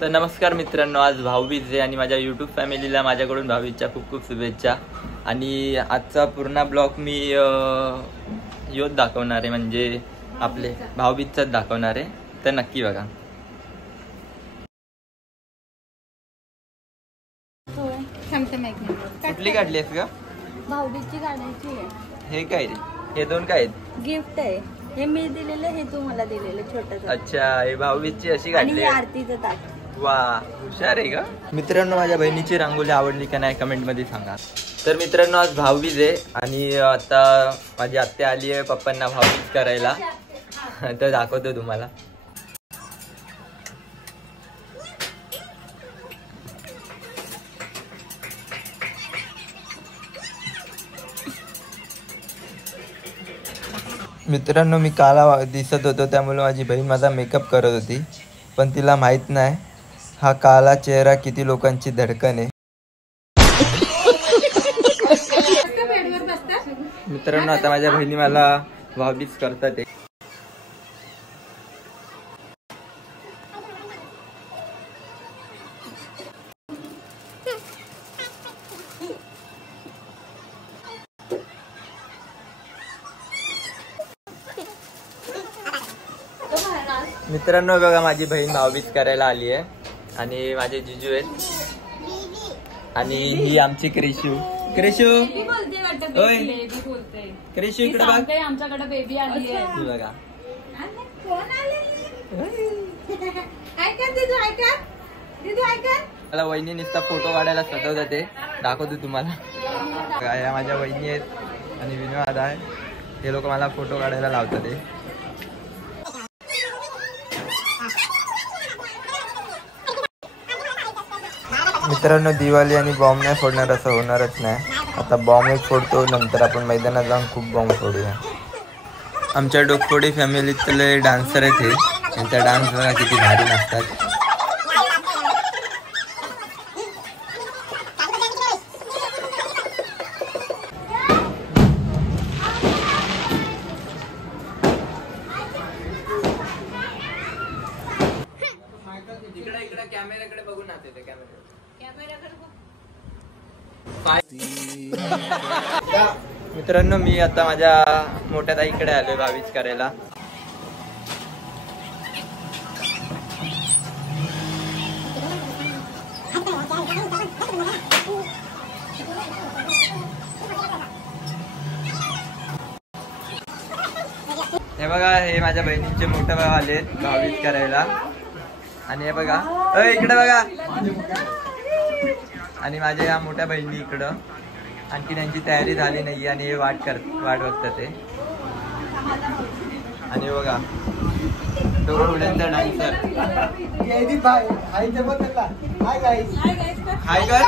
तर नमस्कार मित्रांनो, आज भाऊबीज आहे आणि माझ्या यूट्यूब फॅमिलीला माझ्याकडून भाऊबीजच्या खूप खूप शुभेच्छा. आणि आजचा पूर्ण ब्लॉग मी योच दाखवणार आहे, म्हणजे आपले भाऊबीजचाच दाखवणार आहे, तर नक्की बघा. कुठली काढली आहेस का? भाऊबीजची काढायची आहे. हे काय रे? हे दोन काय आहेत? गिफ्ट आहे. हे मी दिलेलं, हे तू मला दिलेलं छोटं. अच्छा, हे भाऊबीजची अशी काढली. आरतीचं ताट. वा, हुशार आहे का? मित्रांनो, माझ्या बहिणीची रांगोली आवडली का नाही कमेंट मध्ये सांगा. तर मित्रांनो, आज भाऊबीज आहे आणि आता माझी आत्या आली आहे पप्पांना भाऊबीज करायला. तर दाखवतो तुम्हाला. मित्रांनो, मी काला दिसत होतो त्यामुळे माझी बहीण माझा मेकअप करत होती, पण तिला माहित नाही हा काला चेहरा किती लोकांची धडकन आहे. मित्रांनो, आता माझ्या बहिणी मला भाऊबीज करतात आहे. मित्रांनो बघा, माझी बहीण भाऊबीज करायला आली आहे आणि माझे जिजू आहेत आणि ही आमची क्रिशू. क्रिशू होय, क्रिशू इकडे बघ. आमच्याकडे बेबी आली आहे बघा. मला वहिनी नुसता फोटो काढायला सजवत ते दाखवतो तुम्हाला. या माझ्या वहिनी आहेत आणि विनोद आहे, हे लोक मला फोटो काढायला लावतात ते. मित्रांनो, दिवाळी आणि बॉम्ब नाही फोडणार असं होणारच नाही. आता बॉम्ब एक फोडतो, नंतर आपण मैदानात जाऊन खूप बॉम्ब फोडूया. आमच्या डोकफोडी फॅमिलीतले डान्सर आहेत हे, त्यांचा डान्स बघा किती भारी नसतात. इकडे कॅमेऱ्याकडे बघून नाचते ते. मित्रांनो, मी आता माझ्या मोठ्या ताईकडे आलोय भाऊबीज करायला. हे बघा, हे माझ्या बहिणीचे मोठे भाऊ आले भाऊबीज करायला. आणि हे बघा, इकडे बघा, आणि माझ्या या मोठ्या बहिणी इकडं. आणखी त्यांची तयारी झाली नाही आणि हे वाट बघतात ते. आणि बघा, डोळ्यांचा डान्सर. हाय कर.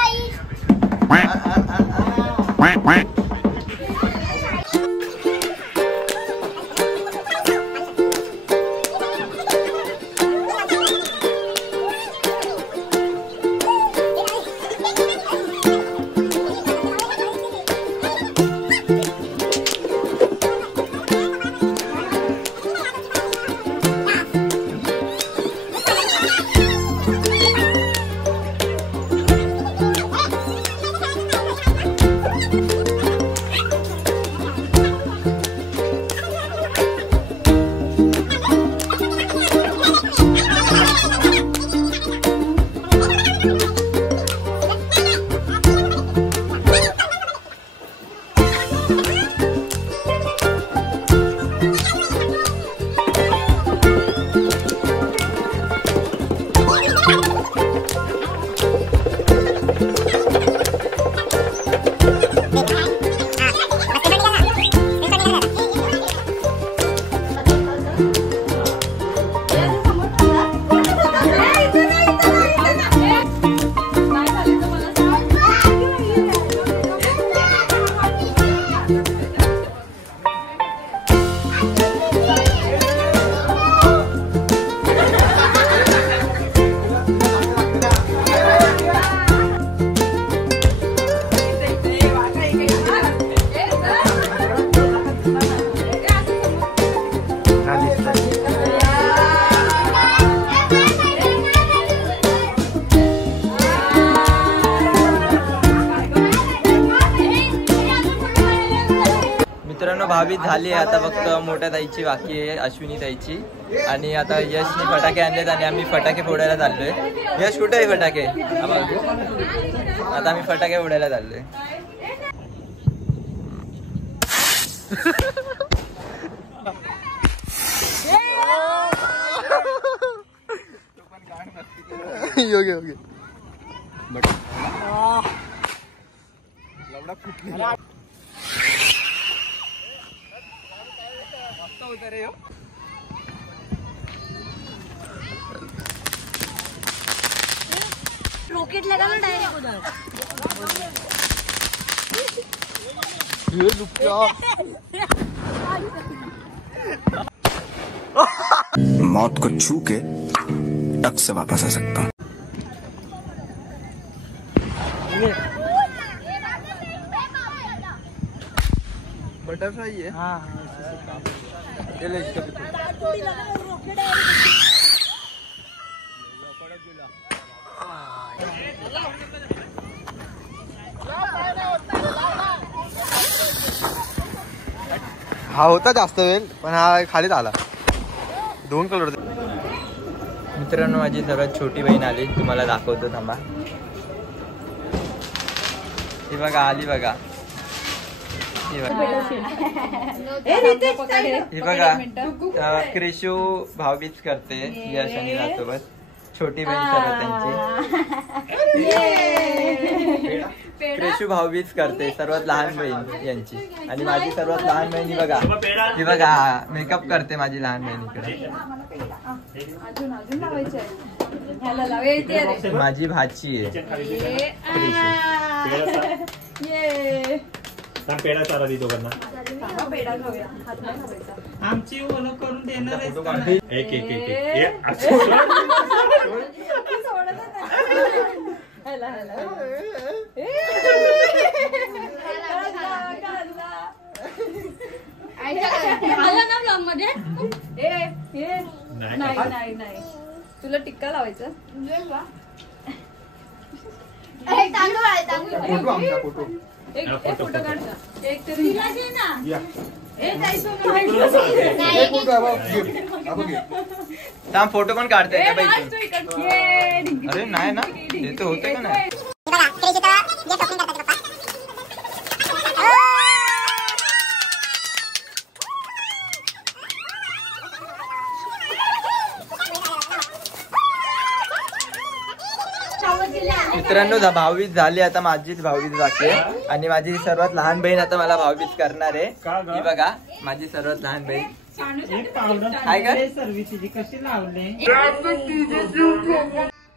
भाभी झाली आहे. आता फक्त मोठ्या ताईची बाकी आहे, अश्विनी ताईची. आणि आता यशने फटाके आणलेत आणि आम्ही फटाके फोडायला चाललोय. यश कुठे आहे फटाके? आता आम्ही फटाके फोडायला चाललोय. योग्य योग्य रॉकेट लगा ना डायरेक्ट उधर. मौत को छू के टक से वापस आ सकता हूँ. बटरफ्लाई है. हाँ हा होता जास्त वेळ पण हा खालीच आला. 2 कलर. मित्रांनो माझी सर्वात छोटी बहीण आली, तुम्हाला दाखवतो थांबा. ही बघा आली बघा. ही बघा क्रिशू भाऊबीज करते यश आणि राजसोबत. छोटी बहीण सर्वात त्यांची. क्रिशू भाऊबीज करते सर्वात लहान बहीण यांची. आणि माझी सर्वात लहान बहीण ही बघा मेकअप करते माझी लहान बहीण इकडे. माझी भाची आहे पेढा चारा दी दोघांना. आमची ओळख करून देणार एक एक एक नाही तुला टिक्का लावायचा. फोटो काढता एक तरी फोटो पण काढते. अरे नाही ना ते तर होते का नाही. मित्रांनो भाऊबीज झाली. आता माझीच भाऊबीज बाकी आहे आणि माझी सर्वात लहान बहीण आता मला भाऊबीज करणार आहे. ही बघा माझी सर्वात लहान बहीण.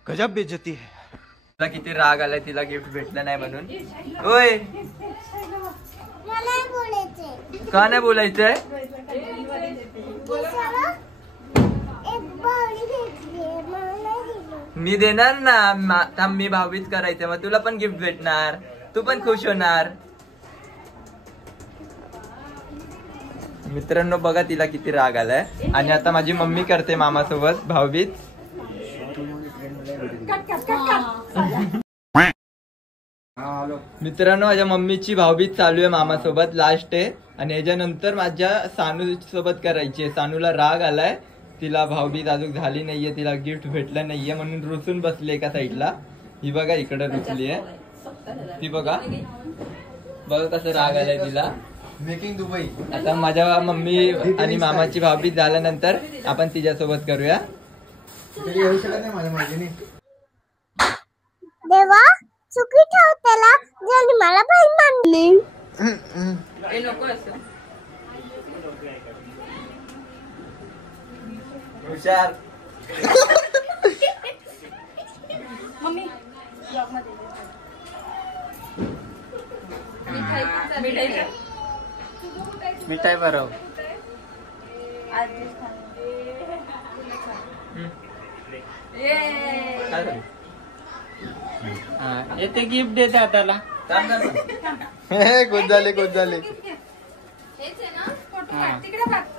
गजब बेइज्जती है. तिला किती राग आलाय, तिला गिफ्ट भेटलं नाही म्हणून. होय का नाही बोलायचंय? मी देणार ना. मी भाऊबीज करायचं मग तुला पण गिफ्ट भेटणार, तू पण खुश होणार. मित्रांनो बघा तिला किती राग आलाय. आणि आता माझी मम्मी करते मामासोबत भाऊबीज. मित्रांनो माझ्या मम्मीची भाऊबीज चालू आहे मामासोबत, लास्ट आहे. आणि याच्यानंतर माझ्या सानू सोबत करायची आहे. सानूला राग आलाय, तिला भाऊबीज अजून झाली नाहीये, तिला गिफ्ट भेटलं नाहीये म्हणून रुसून बसली एका साईडला. ही बघा इकडे रुसली आहे ती. बघा कसं राग आलाय तिला. Making Dubai. आता माझ्या मम्मी आणि मामाची भाऊबीज झाल्यानंतर आपण तिच्यासोबत करूया. येऊ शकत नाही माझ्या मैत्रिणी. देवा चुकी ठेव त्याला ज्याने मला बहीण मानली. हुशार. मम्मी मिठाई भरव. येते गिफ्ट देते हाताला. गोद झाले.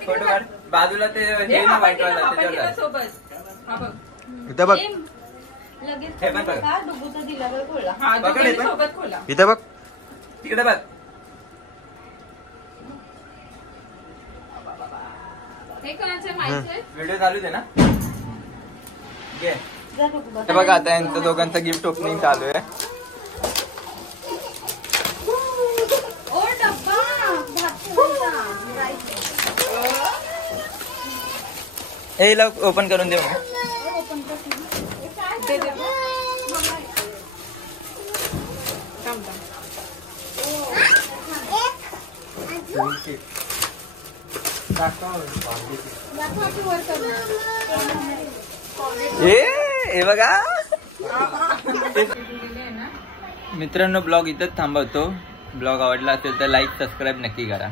फोटो काढ. बाजूला ते हे ना व्हाईट वाला त्याच्यावर. इथं बघ. हे पण बघ. पकड इथं बघ. तिकडे बघ. व्हिडिओ चालू दे ना. हे बघा आता यांचं दोघांचं गिफ्ट ओपनिंग चालू आहे. हे ओपन करून देऊ. हे बघा मित्रांनो, ब्लॉग इथंच थांबवतो. ब्लॉग आवडला असेल तर लाईक सबस्क्राईब नक्की करा.